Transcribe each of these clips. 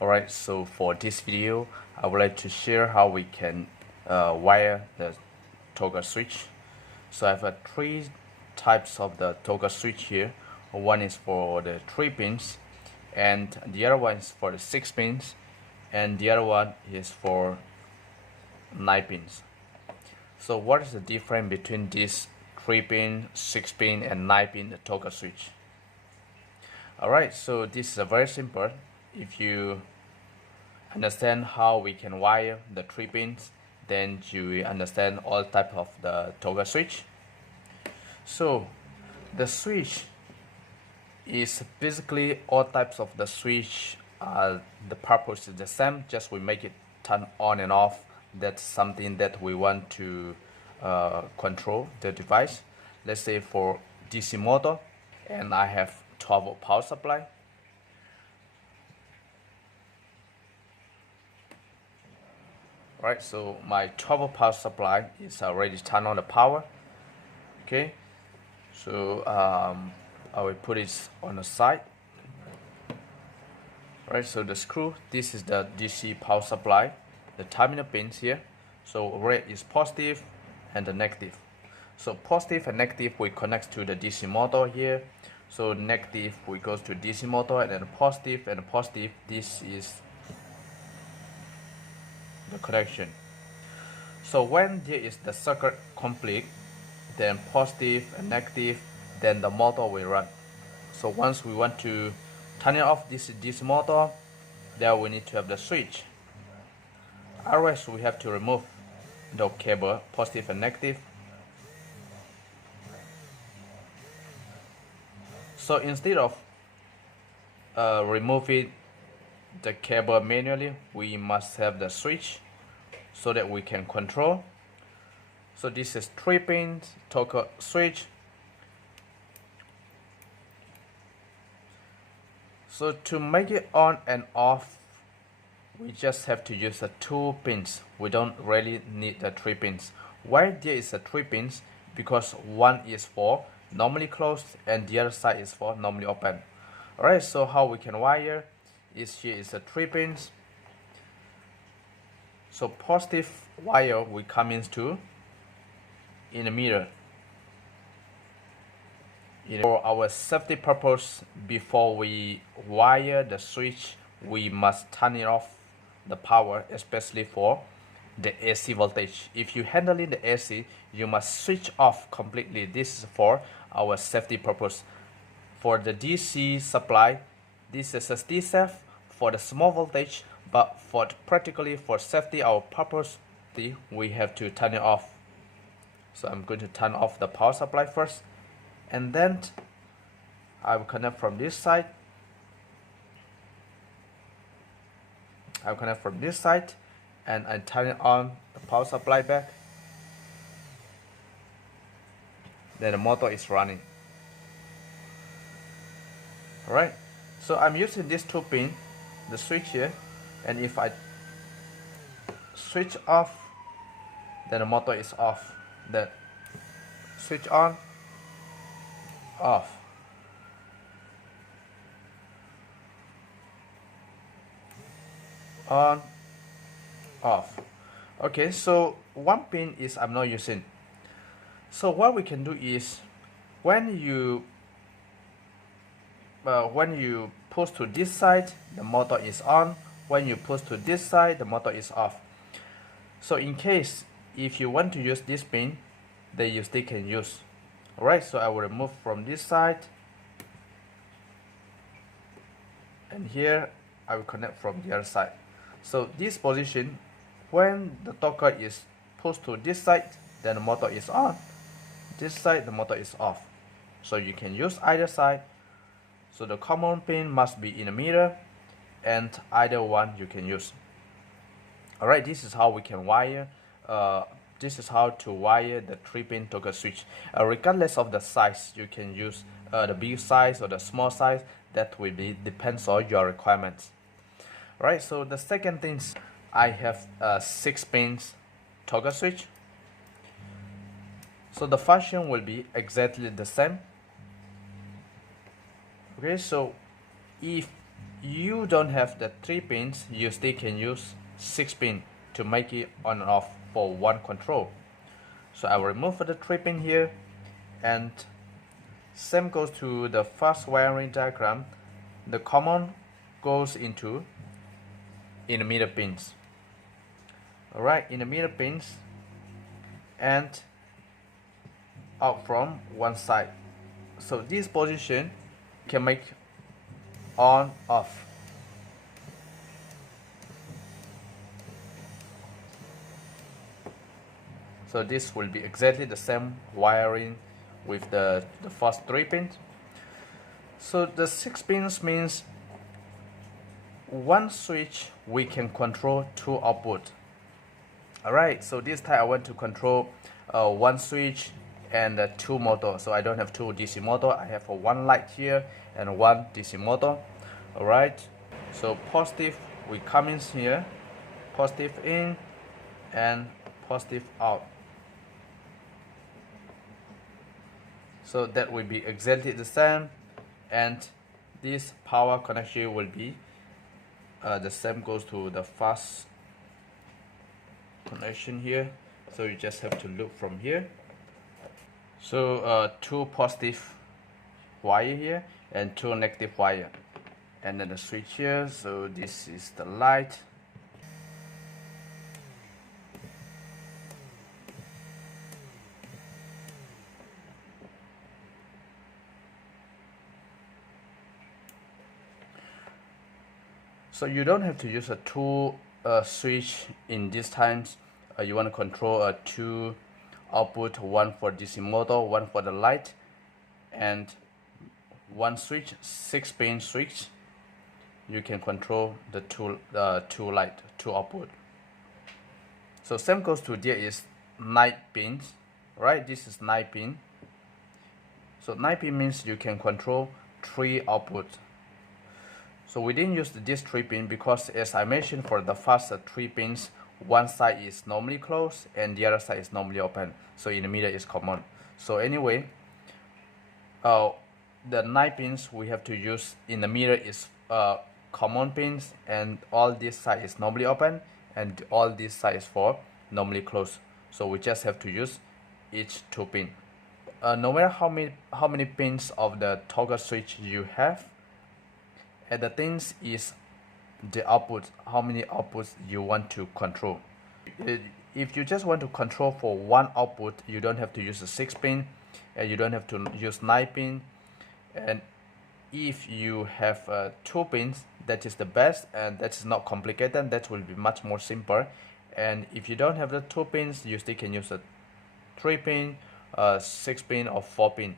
Alright, so for this video, I would like to share how we can wire the toggle switch. So I have three types of the toggle switch here. One is for the 3 pins, and the other one is for the 6 pins, and the other one is for 9 pins. So what is the difference between this 3 pin, 6 pin, and 9 pin toggle switch? Alright, so this is very simple. If you understand how we can wire the 3 pins, then you will understand all type of the toggle switch. So the switch is basically all types of the switch. The purpose is the same, just we make it turn on and off. That's something that we want to control the device. Let's say for DC motor, and I have 12-volt power supply. Right, so my 12-volt power supply is already turned on the power. Okay, so I will put it on the side. Right, so the screw, this is the DC power supply, the terminal pins here. So red is positive and the negative. So positive and negative we connect to the DC motor here. So negative we goes to DC motor, and then positive and positive, this is the connection. So when there is the circuit complete, then positive and negative, then the motor will run. So once we want to turn it off this motor, then we need to have the switch. Otherwise we have to remove the cable, positive and negative. So instead of removing the cable manually, we must have the switch so that we can control. So this is 3 pins toggle switch. So to make it on and off, we just have to use the 2 pins. We don't really need the 3 pins. Why there is a 3 pins? Because one is for normally closed and the other side is for normally open. Alright, so how we can wire is here is the 3 pins. So positive wire we come into in the middle. For our safety purpose, before we wire the switch, we must turn it off the power, especially for the AC voltage. If you handling the AC, you must switch off completely. This is for our safety purpose. For the DC supply, this is still safe for the small voltage, but for practically for safety, our purpose, we have to turn it off. So I'm going to turn off the power supply first, and then I will connect from this side. I'll connect from this side, and I turn it on the power supply back. Then the motor is running. Alright, so I'm using this 2 pin, the switch here, and if I switch off, then the motor is off. Then switch on, off. On, off. Okay, so 1 pin is I'm not using. So what we can do is when you push to this side, the motor is on. When you push to this side, the motor is off. So in case if you want to use this pin, then you still can use. Alright, so I will remove from this side, and here I will connect from the other side. So this position, when the toggle is pushed to this side, then the motor is on. This side, the motor is off. So you can use either side. So the common pin must be in the middle, and either one you can use. Alright, this is how we can wire. This is how to wire the 3-pin toggle switch. Regardless of the size, you can use the big size or the small size. That will be depends on your requirements. Right, so the second thing, I have 6 pins toggle switch. So the function will be exactly the same. Okay, so if you don't have the 3 pins, you still can use 6 pin to make it on and off for one control. So I will remove the 3 pin here, and same goes to the first wiring diagram. The common goes into emitter pins. Alright, emitter pins, and out from one side. So this position can make on off. So this will be exactly the same wiring with the first 3 pins. So the 6 pins means one switch we can control 2 output. Alright, so this time I want to control one switch and 2 motor. So I don't have 2 DC motor, I have one light here and 1 DC motor. Alright, so positive we come in here, positive in and positive out. So that will be exactly the same, and this power connection will be the same goes to the fast connection here. So you just have to look from here. So 2 positive wire here and 2 negative wire, and then the switch here. So this is the light. So you don't have to use a 2 switch in these times. You want to control a 2 output, 1 for DC motor, 1 for the light, and 1 switch, 6 pin switch. You can control the 2 light, 2 output. So same goes to there is 9 pins, right? This is 9 pin. So 9 pin means you can control 3 output. So we didn't use this 3 pin because, as I mentioned, for the first 3 pins, one side is normally closed and the other side is normally open. So in the middle is common. So anyway, the 9 pins we have to use in the middle is common pins, and all this side is normally open and all this side is for normally closed. So we just have to use each 2 pin. No matter how many pins of the toggle switch you have, and the things is the output, how many outputs you want to control. If you just want to control for one output, you don't have to use a 6 pin, and you don't have to use 9 pin. And if you have 2 pins, that is the best, and that is not complicated. That will be much more simple. And if you don't have the 2 pins, you still can use a 3 pin, 6 pin, or 4 pin.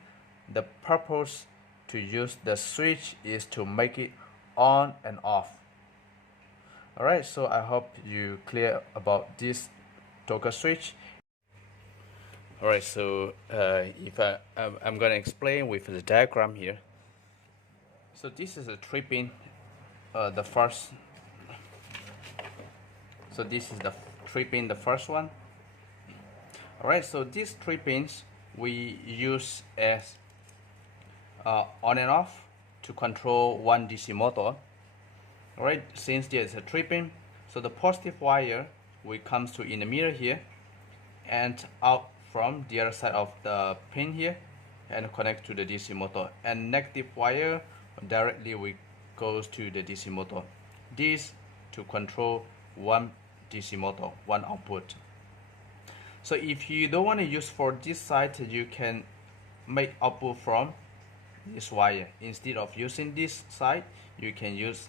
The purpose to use the switch is to make it on and off. Alright, so I hope you clear about this toggle switch. Alright, so if I'm gonna explain with the diagram here. So this is a 3 pin, the first. So this is the 3 pin, the first one. Alright, so these 3 pins we use as on and off to control one DC motor. Alright, since there is a 3 pin, so the positive wire will comes to in the middle here and out from the other side of the pin here and connect to the DC motor, and negative wire directly will goes to the DC motor. This to control one DC motor, one output. So if you don't want to use for this side, you can make output from this wire. Instead of using this side, you can use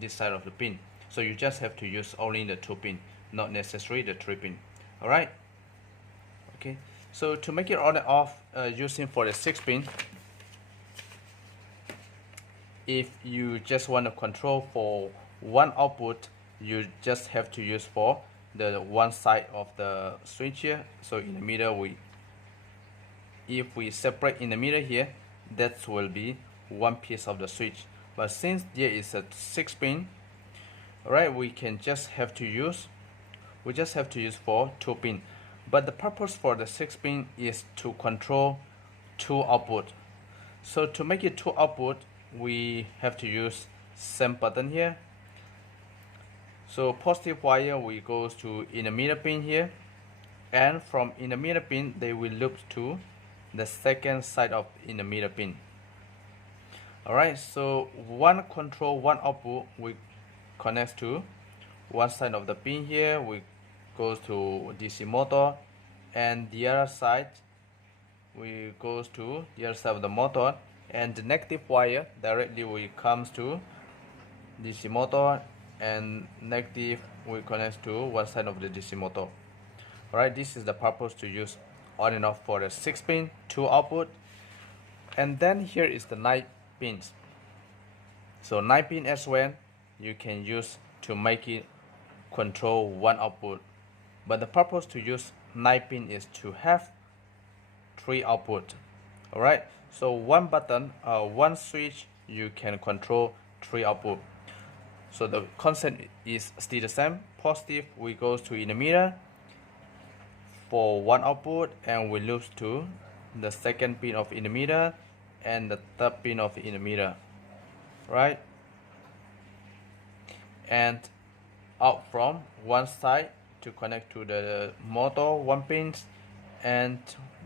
this side of the pin. So you just have to use only the 2 pin, not necessarily the 3 pin. Alright, okay, so to make it on and off using for the 6 pin, if you just want to control for one output, you just have to use for the one side of the switch here. So in the middle, if we separate in the middle here, that will be one piece of the switch. But since there is a 6 pin, right, we just have to use for 2 pin. But the purpose for the 6 pin is to control 2 output. So to make it 2 output, we have to use same button here. So positive wire will goes to emitter pin here, and from emitter pin they will loop to the second side of emitter pin. Alright, so one control, one output we connect to one side of the pin here, we goes to DC motor, and the other side we goes to the other side of the motor, and the negative wire directly will comes to DC motor, and negative we connect to one side of the DC motor. Alright, this is the purpose to use on and off for the 6-pin 2 output. And then here is the 9 pins. So 9 pin as well you can use to make it control one output, but the purpose to use 9 pin is to have 3 output. Alright, so one button, one switch, you can control 3 output. So the concept is still the same. Positive we goes to emitter for one output, and we loop to the second pin of emitter and the third pin of emitter, right? And out from one side to connect to the motor, one pin, and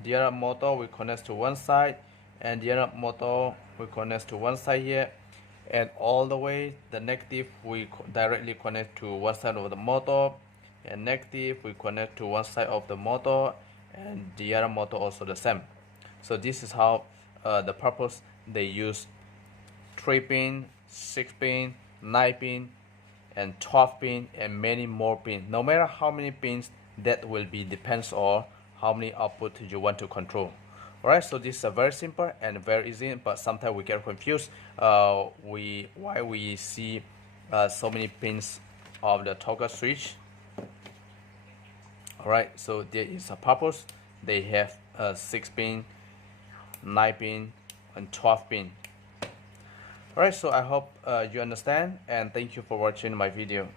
the other motor we connect to one side, and the other motor we connect to one side here, and all the way the negative we directly connect to one side of the motor, and negative we connect to one side of the motor, and the other motor also the same. So this is how the purpose they use 3 pin, 6 pin, 9 pin, and 12 pin, and many more pins. No matter how many pins, that will be depends on how many output you want to control. Alright, so this is very simple and very easy, but sometimes we get confused why we see so many pins of the toggle switch. Alright, so there is a purpose. They have 6 pin, 9 pin, and 12 pin. Alright, so I hope you understand, and thank you for watching my video.